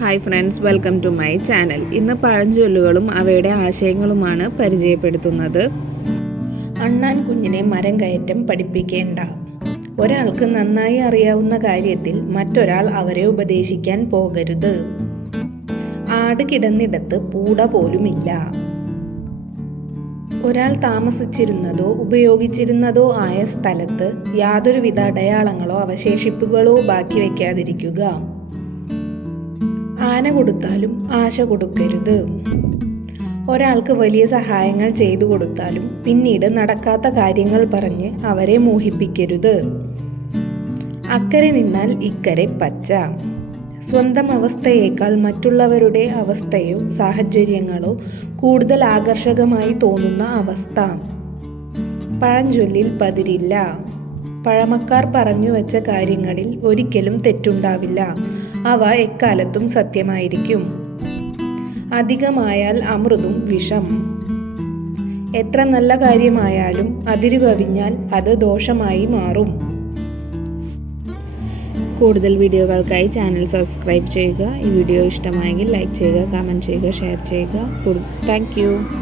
Hi friends, welcome to my channel. ഇന്ന് പഴഞ്ചൊല്ലുകളും അവയുടെ ആശയങ്ങളുമാണ് പരിചയപ്പെടുത്തുന്നത്. അണ്ണാൻ കുഞ്ഞിനെ മരം കയറ്റം പഠിപ്പിക്കേണ്ട. ഒരാൾക്ക് നന്നായി അറിയാവുന്ന കാര്യത്തിൽ മറ്റൊരാൾ അവരെ ഉപദേശിക്കാൻ പോകരുത്. ആട് കിടന്നിടത്ത് പൂട പോലുമില്ല. ഒരാൾ താമസിച്ചിരുന്നതോ ഉപയോഗിച്ചിരുന്നതോ ആയ സ്ഥലത്ത് യാതൊരുവിധ അടയാളങ്ങളോ അവശേഷിപ്പുകളോ ബാക്കി വയ്ക്കാതിരിക്കുക. ആന കൊടുത്താലും ആശ കൊടുക്കരുത്. ഒരാൾക്ക് വലിയ സഹായങ്ങൾ ചെയ്തു കൊടുത്താലും പിന്നീട് നടക്കാത്ത കാര്യങ്ങൾ പറഞ്ഞ് അവരെ മോഹിപ്പിക്കരുത്. അക്കരെ നിന്നാൽ ഇക്കരെ പച്ച. സ്വന്തം അവസ്ഥയേക്കാൾ മറ്റുള്ളവരുടെ അവസ്ഥയോ സാഹചര്യങ്ങളോ കൂടുതൽ ആകർഷകമായി തോന്നുന്ന അവസ്ഥ. പഴഞ്ചൊല്ലിൽ പതിരില്ല. പഴമക്കാർ പറഞ്ഞു വച്ച കാര്യങ്ങളിൽ ഒരിക്കലും തെറ്റുണ്ടാവില്ല. അവ എക്കാലത്തും സത്യമായിരിക്കും. അധികമായാൽ അമൃതും വിഷം. എത്ര നല്ല കാര്യമായാലും അതിരുകവിഞ്ഞാൽ അത് ദോഷമായി മാറും. കൂടുതൽ വീഡിയോകൾക്കായി ചാനൽ സബ്സ്ക്രൈബ് ചെയ്യുക. ഈ വീഡിയോ ഇഷ്ടമായെങ്കിൽ ലൈക്ക് ചെയ്യുക, കമൻറ്റ് ചെയ്യുക, ഷെയർ ചെയ്യുക. Thank you.